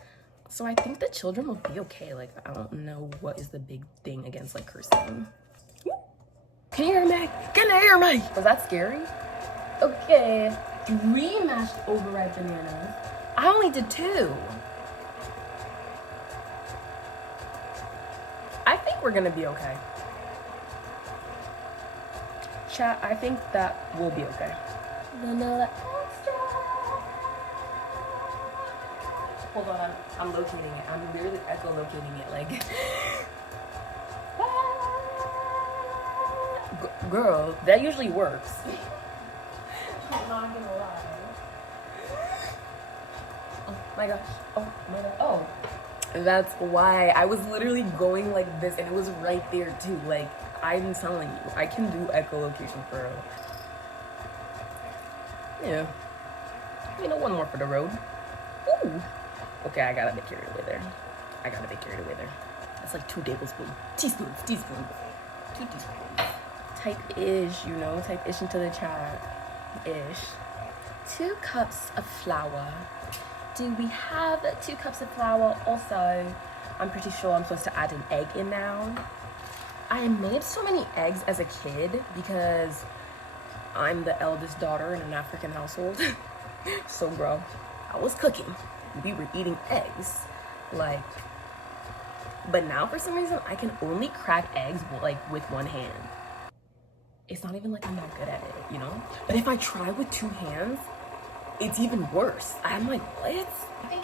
So I think the children will be okay. Like, I don't know what is the big thing against like cursing. Can you hear me? Can you hear me? Was that scary? Okay, 3 mashed overripe bananas. I only did 2. I think we're gonna be okay. Chat, I think that will be okay. Vanilla extra. Hold on, I'm locating it. I'm literally echolocating it, like. Girl, that usually works. I'm not gonna lie. Oh my gosh. Oh my god. Oh. That's why I was literally going like this and it was right there too. Like, I'm telling you, I can do echolocation for real. Yeah. You know, one more for the road. Ooh. Okay, I got a bit carried away there. That's like 2 tablespoons. Teaspoons. 2 teaspoons. Type-ish, you know, type-ish into the chat-ish. 2 cups of flour. Do we have 2 cups of flour? Also, I'm pretty sure I'm supposed to add an egg in now. I made so many eggs as a kid because I'm the eldest daughter in an African household. So, bro, I was cooking. We were eating eggs. Like, but now for some reason, I can only crack eggs like with 1 hand. It's not even like I'm not good at it, you know? But if I try with 2 hands, it's even worse. I'm like, what? I think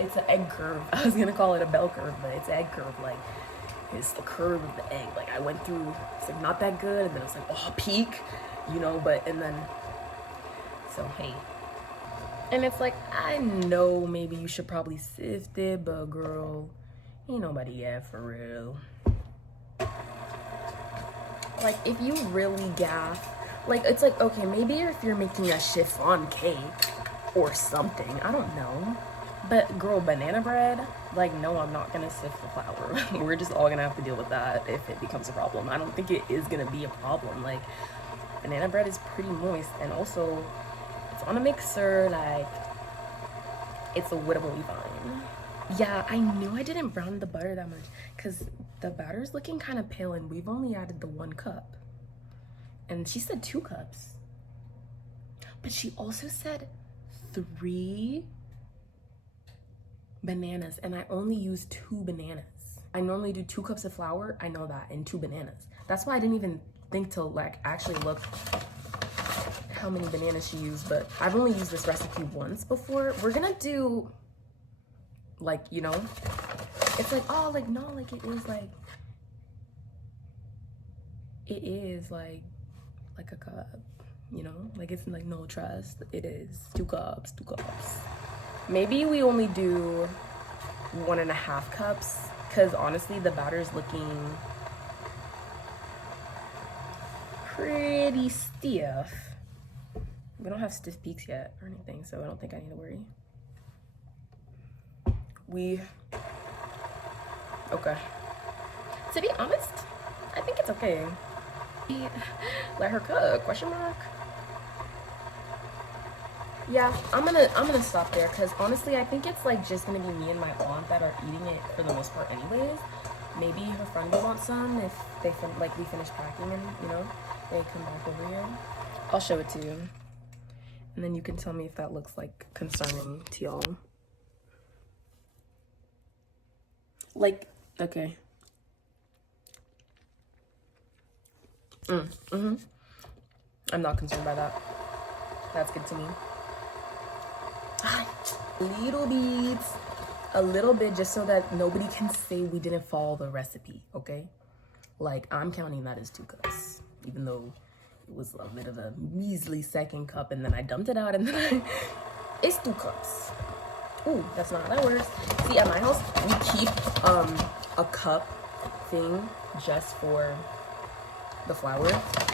it's an egg curve. I was gonna call it a bell curve, but it's egg curve. Like, it's the curve of the egg. Like, I went through, it's like not that good, and then it's like, oh, peak, you know? But, and then, so hey. And it's like, I know maybe you should probably sift it, but girl, ain't nobody yet for real. Like, if you really gaff, like, it's like, okay, maybe if you're making a chiffon cake or something, I don't know. But girl, banana bread, like, no, I'm not gonna sift the flour. We're just all gonna have to deal with that if it becomes a problem. I don't think it is gonna be a problem. Like, banana bread is pretty moist, and also it's on a mixer, like, it's literally fine. Yeah, I knew I didn't brown the butter that much because the batter's looking kind of pale and we've only added the 1 cup. And she said 2 cups. But she also said 3 bananas, and I only used 2 bananas. I normally do 2 cups of flour, I know that, and 2 bananas. That's why I didn't even think to like actually look how many bananas she used, but I've only used this recipe once before. We're gonna do, like, you know, it's like, oh, like, no, like, it is like a cup, you know, like, it's like, no, trust, it is 2 cups. Maybe we only do 1.5 cups, because honestly the batter's looking pretty stiff. We don't have stiff peaks yet or anything, so I don't think I need to worry. Okay. To be honest, I think it's okay. Let her cook, question mark. Yeah, I'm gonna stop there because honestly I think it's like just gonna be me and my aunt that are eating it for the most part anyways. Maybe her friend will want some if they we finish packing and, you know, they come back over here. I'll show it to you. And then you can tell me if that looks like concerning to y'all. Like, okay. I'm not concerned by that. That's good to me. Little beads, a little bit, just so that nobody can say we didn't follow the recipe, okay? Like, I'm counting that as 2 cups, even though it was a bit of a measly 2nd cup, and then I dumped it out, and then it's 2 cups. Ooh, that's not how that works. See, at my house, we keep a cup thing just for the flour.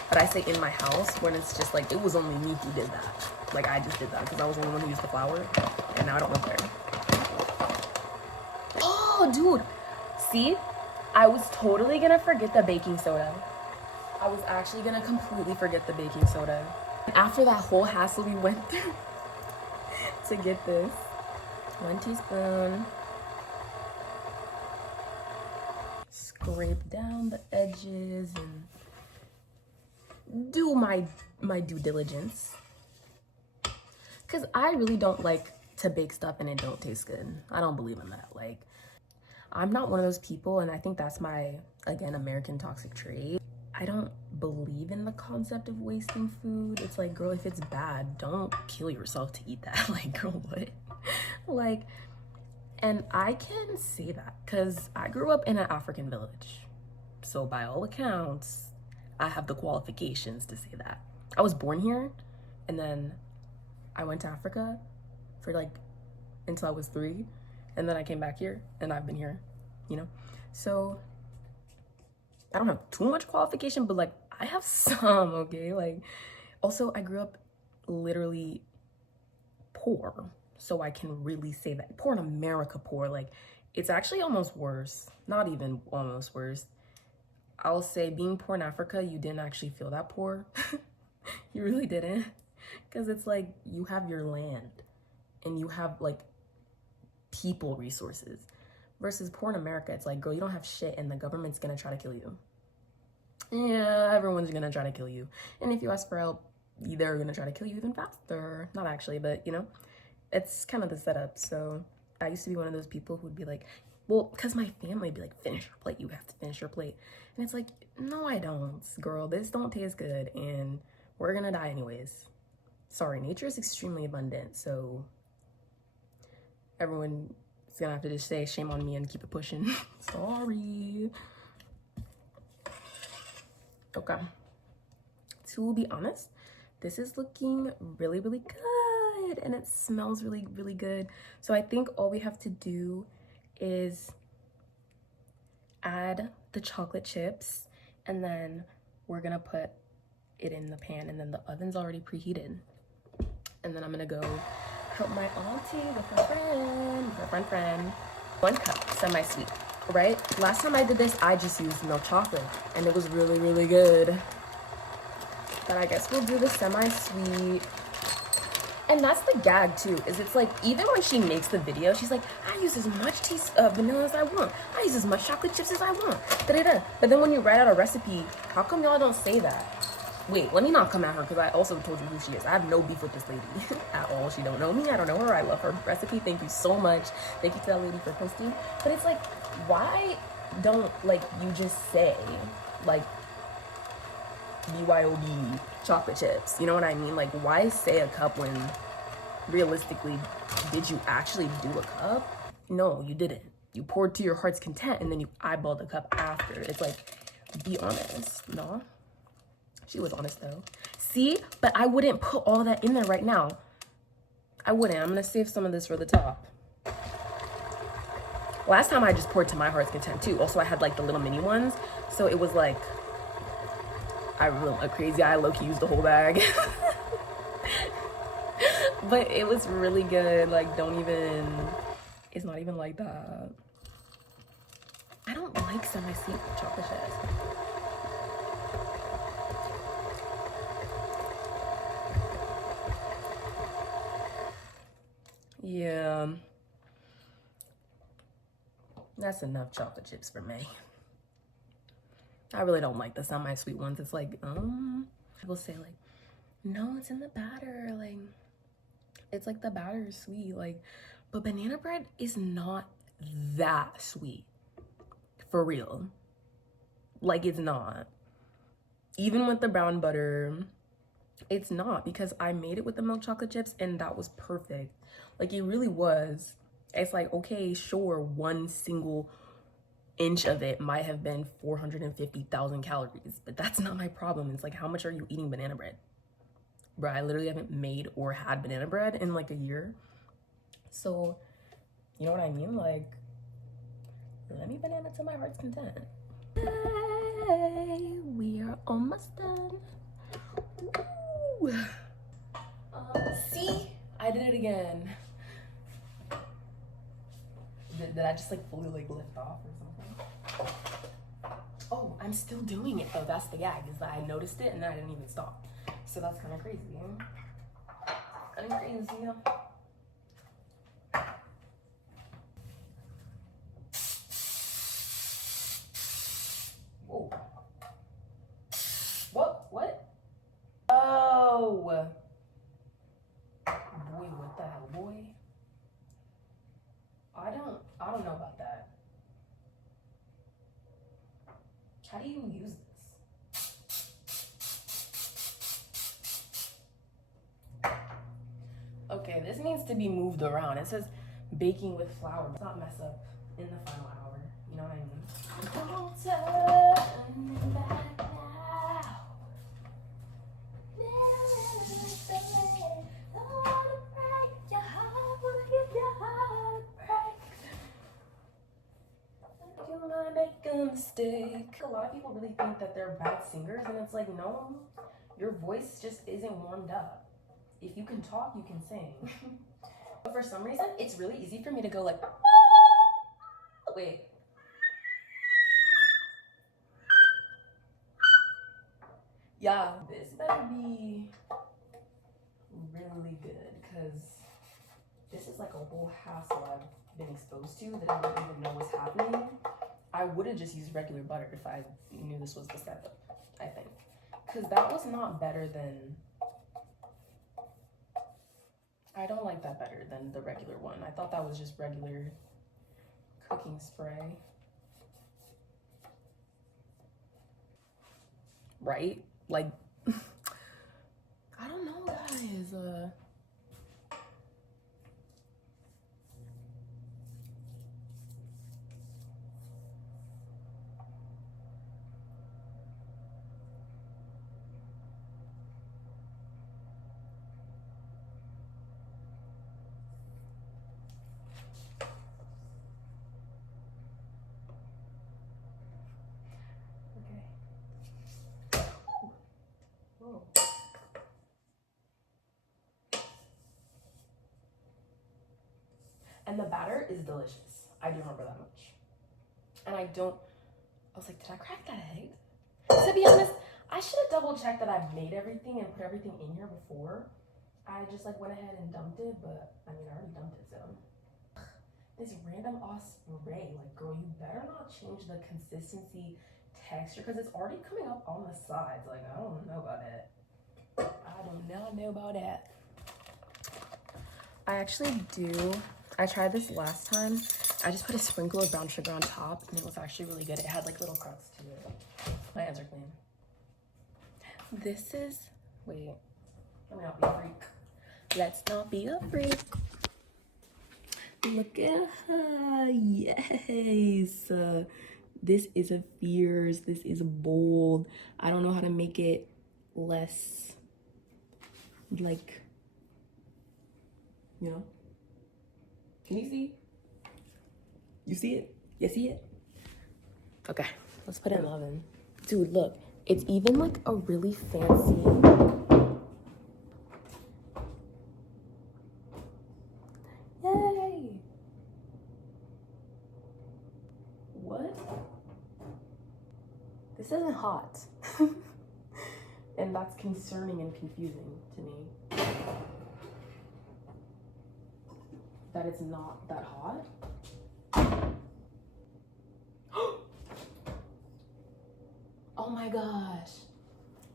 But I say in my house when it's just like, it was only me who did that. Like, I just did that because I was the only one who used the flour, and now I don't live there. Oh, dude. See? I was totally gonna forget the baking soda. I was actually gonna completely forget the baking soda. After that whole hassle we went through to get this, 1 teaspoon. Scrape down the edges and do my due diligence. Because I really don't like to bake stuff and it don't taste good. I don't believe in that. Like, I'm not one of those people, and I think that's my, again, American toxic trait. I don't believe in the concept of wasting food. It's like, girl, if it's bad, don't kill yourself to eat that. Like, girl, what? Like, and I can say that because I grew up in an African village. So by all accounts, I have the qualifications to say that. I was born here, and then I went to Africa for like until I was 3, and then I came back here, and I've been here, you know? So I don't have too much qualification, but like I have some, okay? Like, also I grew up literally poor, so I can really say that. Poor in America, poor. Like, it's actually almost worse. Not even almost worse. I'll say being poor in Africa, you didn't actually feel that poor. You really didn't. Because it's like you have your land and you have like people resources. Versus poor in America, it's like, girl, you don't have shit and the government's gonna try to kill you. Yeah, everyone's gonna try to kill you. And if you ask for help, they're gonna try to kill you even faster. Not actually, but you know, it's kind of the setup. So I used to be one of those people who would be like, well, because my family would be like, finish your plate, you have to finish your plate. And it's like, no, I don't, girl, this don't taste good and we're gonna die anyways. Sorry, nature is extremely abundant, so everyone's gonna have to just say shame on me and keep it pushing. Sorry. Okay. To be honest, this is looking really, really good and it smells really, really good. So I think all we have to do is add the chocolate chips and then we're gonna put it in the pan, and then the oven's already preheated. And then I'm gonna go help my auntie with her friend. 1 cup, semi-sweet, right? Last time I did this, I just used milk chocolate, and it was really, really good. But I guess we'll do the semi-sweet. And that's the gag too, is it's like, even when she makes the video, she's like, I use as much vanilla as I want. I use as much chocolate chips as I want. Da-da-da. But then when you write out a recipe, how come y'all don't say that? Wait, let me not come at her, because I also told you who she is. I have no beef with this lady at all. She don't know me. I don't know her. I love her recipe. Thank you so much. Thank you to that lady for posting. But it's like, why don't, like, you just say, like, BYOB chocolate chips? You know what I mean? Like, why say a cup when realistically, did you actually do a cup? No, you didn't. You poured to your heart's content, and then you eyeballed the cup after. It's like, be honest. No? She was honest though. See? But I wouldn't put all that in there right now. I wouldn't. I'm gonna save some of this for the top. Last time I just poured to my heart's content too. Also, I had like the little mini ones. So it was like, I really a crazy. I low-key used the whole bag. But it was really good. Like, don't even, it's not even like that. I don't like semi-sweet chocolate chips. Yeah, that's enough chocolate chips for me. I really don't like the semi-sweet ones. It's like, people say like, no, it's in the batter. Like, it's like the batter is sweet. Like, but banana bread is not that sweet. For real. Like, it's not. Even with the brown butter, it's not, because I made it with the milk chocolate chips and that was perfect. Like, it really was. It's like, okay, sure, 1 single inch of it might have been 450,000 calories, but that's not my problem. It's like, how much are you eating banana bread? Bro, I literally haven't made or had banana bread in like a year. So, you know what I mean? Like, let me banana to my heart's content. Hey, we are almost done. Ooh. See? I did it again. Did I just like fully like lift off or something? Oh, I'm still doing it though. That's the gag, is that I noticed it and then I didn't even stop. So that's kind of crazy. Kind of crazy. Whoa. What? Oh. Boy, what the hell, boy? I don't know about that. How do you use this? Okay, this needs to be moved around. It says baking with flour. Let's not mess up in the final hour. You know what I mean? Don't turn back now. Don't wanna break your heart, wanna give your heart a break. You might make a mistake. A lot of people really think that they're bad singers, and it's like, no, your voice just isn't warmed up. If you can talk, you can sing. But for some reason, it's really easy for me to go like, wait. Yeah, this better be really good, because this is like a whole hassle I've been exposed to that I didn't even know was happening. I would have just used regular butter if I knew this was the setup, I think. Because that was not better than, I don't like that better than the regular one. I thought that was just regular cooking spray. Right? Like, I don't know, guys. And the batter is delicious. I do remember that much. And I was like, did I crack that egg? To be honest, I should have double checked that I've made everything and put everything in here before. I just like went ahead and dumped it, but I mean, I already dumped it, so. This random spray, like girl, you better not change the consistency, texture, because it's already coming up on the sides. Like, I don't know about that. I do not know about that. I actually do. I tried this last time. I just put a sprinkle of brown sugar on top, and it was actually really good. It had like little crust to it. My hands are clean. This is, wait, let me not be a freak. Let's not be a freak. Look at her, yes. This is a fierce, this is bold. I don't know how to make it less, like, you know? Can you see? You see it? You see it? Okay, let's put it in the oven. Dude, look, it's even like a really fancy. Yay! What? This isn't hot. And that's concerning and confusing to me. That it's not that hot. Oh my gosh.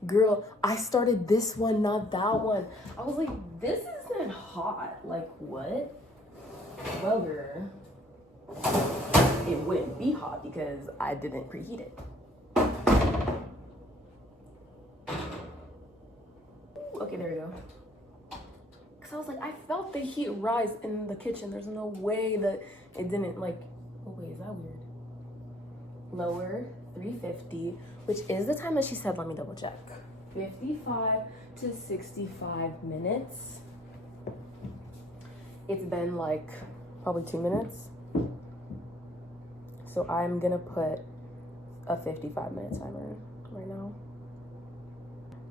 Girl, I started this one, not that one. I was like, this isn't hot. Like, what? Well, girl, it wouldn't be hot because I didn't preheat it. Okay, there we go. Because I was like, I felt the heat rise in the kitchen. There's no way that it didn't, like, oh wait, is that weird? Lower, 350, which is the time that she said, let me double check. 55 to 65 minutes. It's been like probably 2 minutes. So I'm gonna put a 55-minute timer right now.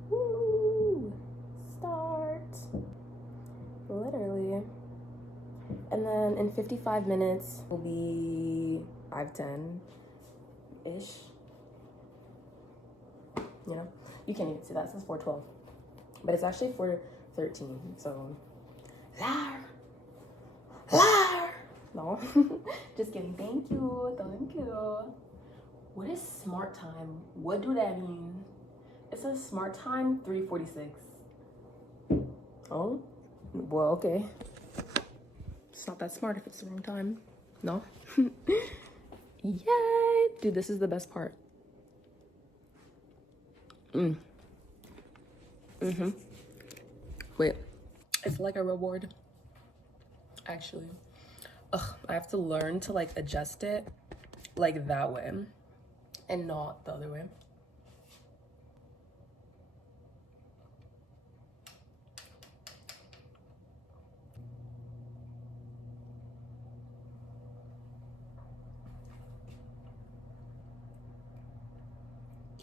Woo! Start. Literally. And then in 55 minutes will be 5:10-ish. You know? You can't even see that. It says 4:12. But it's actually 4:13. So, liar. Liar. No. Just kidding. Thank you. Thank you. What is smart time? What do that mean? It says smart time 3:46. Oh? Well, okay. It's not that smart if it's the wrong time. No? Yay! Dude, this is the best part. Wait. It's like a reward. Actually. Ugh, I have to learn to like adjust it like that way and not the other way.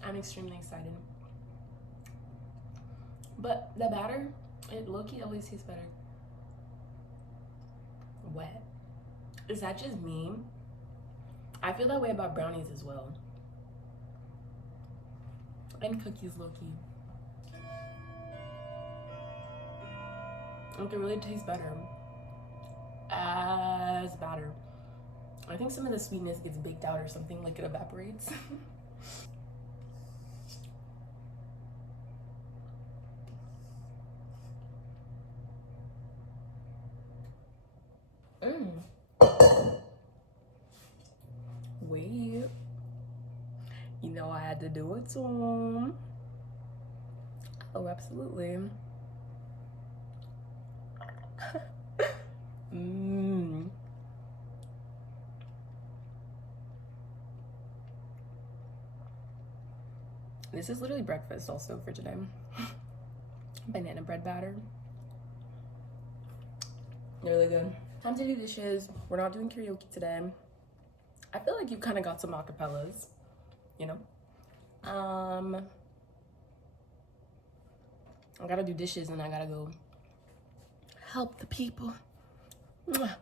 I'm extremely excited. But the batter, it low-key always tastes better wet. Is that just me? I feel that way about brownies as well. And cookies, low-key. It can really taste better as batter. I think some of the sweetness gets baked out or something, like it evaporates. Wait. You know I had to do it to him. Oh, absolutely. This is literally breakfast also for today. Banana bread batter. Really good. Time to do dishes. We're not doing karaoke today. I feel like you kind of got some acapellas, you know? I gotta do dishes and I gotta go help the people. Mwah.